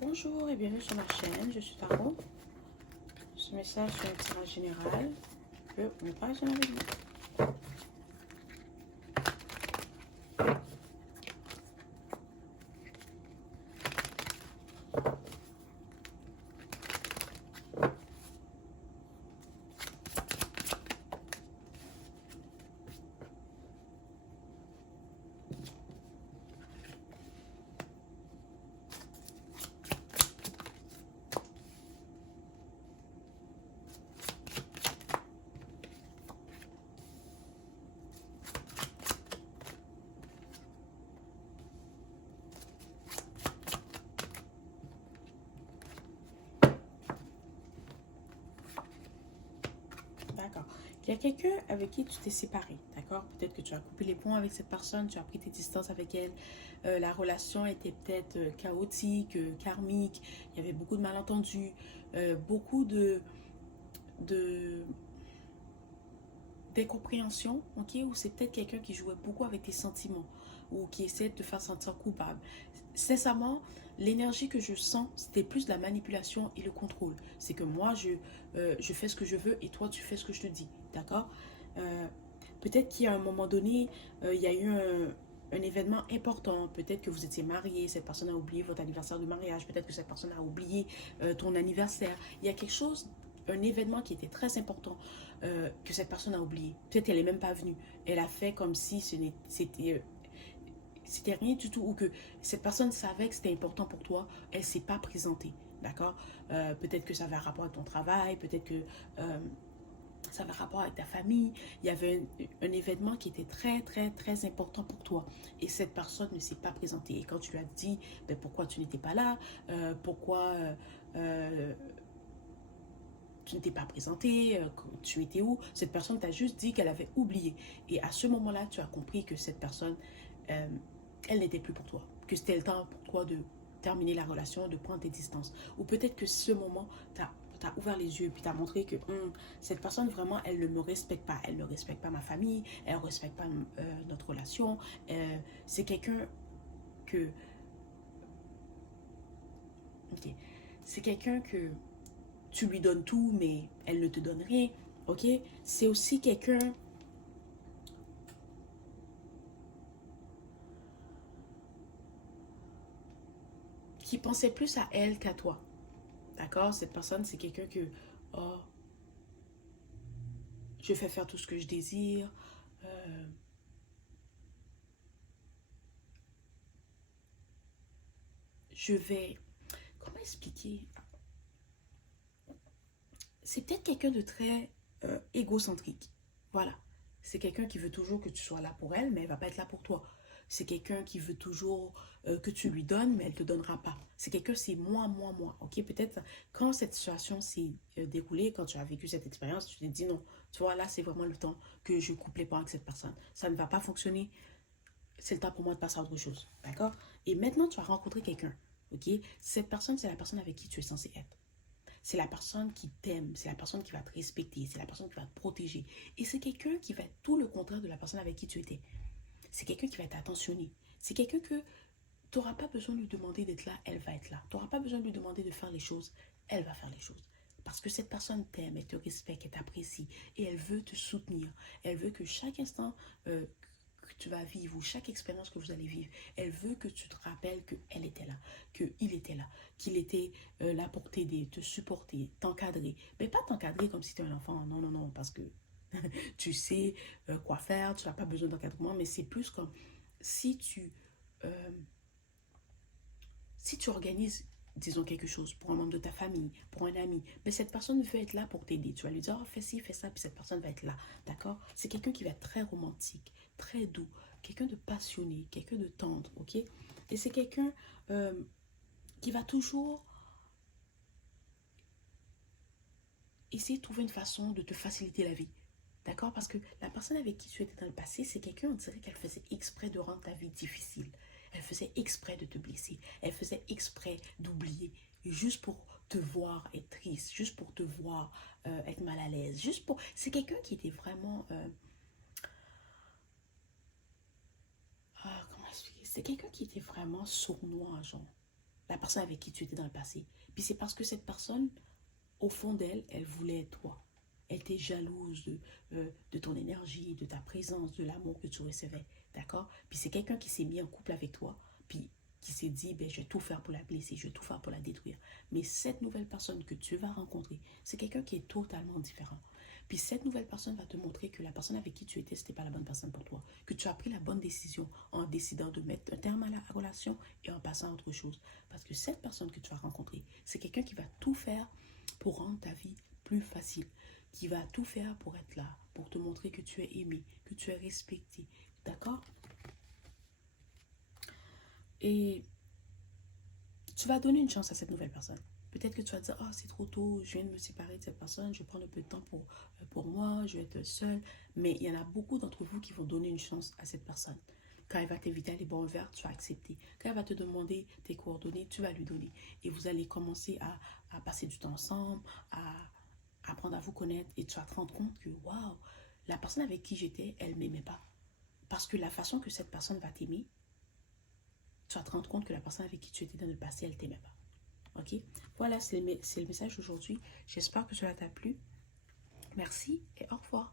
Bonjour et bienvenue sur ma chaîne, je suis Tarot. Ce message est un tirage général. Je ne pas avec vous. D'accord. Il y a quelqu'un avec qui tu t'es séparé, d'accord? Peut-être que tu as coupé les ponts avec cette personne, tu as pris tes distances avec elle. La relation était peut-être chaotique, karmique. Il y avait beaucoup de malentendus, beaucoup de d'incompréhension, ok? Ou c'est peut-être quelqu'un qui jouait beaucoup avec tes sentiments ou qui essaie de te faire sentir coupable. Sincèrement, l'énergie que je sens, c'était plus de la manipulation et le contrôle. C'est que moi, je fais ce que je veux et toi, tu fais ce que je te dis, d'accord? euh, Peut-être qu'à un moment donné, il y a eu un événement important. Peut-être que vous étiez mariés, cette personne a oublié votre anniversaire de mariage. Peut-être que cette personne a oublié ton anniversaire. Il y a quelque chose, un événement qui était très important que cette personne a oublié. Peut-être qu'elle n'est même pas venue. Elle a fait comme si c'était rien du tout ou que cette personne savait que c'était important pour toi. Elle ne s'est pas présentée. D'accord. Peut-être que ça avait un rapport avec ton travail. Peut-être que ça avait rapport avec ta famille. Il y avait un événement qui était très, très, très important pour toi. Et cette personne ne s'est pas présentée. Et quand tu lui as dit ben, pourquoi tu n'étais pas là, pourquoi tu ne t'es pas présenté, tu étais où, cette personne t'a juste dit qu'elle avait oublié. Et à ce moment-là, tu as compris que cette personne, euh, elle n'était plus pour toi. Que c'était le temps pour toi de terminer la relation, de prendre tes distances. Ou peut-être que ce moment, t'as ouvert les yeux et puis t'as montré que cette personne vraiment elle ne me respecte pas, elle ne respecte pas ma famille, elle ne respecte pas notre relation. C'est quelqu'un que ok, c'est quelqu'un que tu lui donnes tout mais elle ne te donne rien. Ok, c'est aussi quelqu'un qui pensait plus à elle qu'à toi. D'accord, cette personne c'est quelqu'un que oh, je fais faire tout ce que je désire. euh, je vais comment expliquer, c'est peut-être quelqu'un de très égocentrique. Voilà. C'est quelqu'un qui veut toujours que tu sois là pour elle, mais elle va pas être là pour toi. C'est quelqu'un qui veut toujours que tu lui donnes, mais elle te donnera pas. C'est quelqu'un, c'est moi, moi, moi. Ok, peut-être quand cette situation s'est déroulée, quand tu as vécu cette expérience, tu t'es dit non. Tu vois, là, c'est vraiment le temps que je coupe les ponts avec cette personne. Ça ne va pas fonctionner. C'est le temps pour moi de passer à autre chose. D'accord? Et maintenant, tu as rencontré quelqu'un. Ok? Cette personne, c'est la personne avec qui tu es censé être. C'est la personne qui t'aime, c'est la personne qui va te respecter, c'est la personne qui va te protéger. Et c'est quelqu'un qui va être tout le contraire de la personne avec qui tu étais. C'est quelqu'un qui va être attentionné. C'est quelqu'un que tu n'auras pas besoin de lui demander d'être là, elle va être là. Tu n'auras pas besoin de lui demander de faire les choses, elle va faire les choses. Parce que cette personne t'aime, elle te respecte, elle t'apprécie et elle veut te soutenir. Elle veut que chaque instant que tu vas vivre ou chaque expérience que vous allez vivre, elle veut que tu te rappelles qu'elle était là, qu'il était là, qu'il était là pour t'aider, te supporter, t'encadrer. Mais pas t'encadrer comme si tu étais un enfant, non, non, non, parce que tu sais quoi faire, tu n'as pas besoin d'encadrement, mais c'est plus comme si euh, si tu organises, disons, quelque chose pour un membre de ta famille, pour un ami, mais cette personne veut être là pour t'aider. Tu vas lui dire, oh, fais ci, fais ça, puis cette personne va être là. D'accord. C'est quelqu'un qui va être très romantique, très doux, quelqu'un de passionné, quelqu'un de tendre, ok. Et c'est quelqu'un euh, qui va toujours essayer de trouver une façon de te faciliter la vie. D'accord. Parce que la personne avec qui tu étais dans le passé, c'est quelqu'un, on dirait qu'elle faisait exprès de rendre ta vie difficile. Elle faisait exprès de te blesser. Elle faisait exprès d'oublier. Juste pour te voir être triste. Juste pour te voir être mal à l'aise. Juste pour... C'est quelqu'un qui était vraiment... comment expliquer? C'est quelqu'un qui était vraiment sournois, genre. la personne avec qui tu étais dans le passé. Puis c'est parce que cette personne, au fond d'elle, elle voulait toi. Elle était jalouse de ton énergie, de ta présence, de l'amour que tu recevais. D'accord? Puis c'est quelqu'un qui s'est mis en couple avec toi, puis qui s'est dit, ben, je vais tout faire pour la blesser, je vais tout faire pour la détruire. Mais cette nouvelle personne que tu vas rencontrer, c'est quelqu'un qui est totalement différent. Puis cette nouvelle personne va te montrer que la personne avec qui tu étais, ce n'était pas la bonne personne pour toi. Que tu as pris la bonne décision en décidant de mettre un terme à la relation et en passant à autre chose. Parce que cette personne que tu vas rencontrer, c'est quelqu'un qui va tout faire pour rendre ta vie plus facile, qui va tout faire pour être là, pour te montrer que tu es aimé, que tu es respecté. D'accord? Et tu vas donner une chance à cette nouvelle personne. Peut-être que tu vas dire, oh, c'est trop tôt, je viens de me séparer de cette personne, je vais prendre un peu de temps pour moi, je vais être seule. Mais il y en a beaucoup d'entre vous qui vont donner une chance à cette personne. Quand elle va t'inviter à aller boire un verre, tu vas accepter. Quand elle va te demander tes coordonnées, tu vas lui donner. Et vous allez commencer à passer du temps ensemble, à apprendre à vous connaître. Et tu vas te rendre compte que, waouh, la personne avec qui j'étais, elle ne m'aimait pas. Parce que la façon que cette personne va t'aimer, tu vas te rendre compte que la personne avec qui tu étais dans le passé, elle ne t'aimait pas. Ok? Voilà, c'est le message d'aujourd'hui. J'espère que cela t'a plu. Merci et au revoir.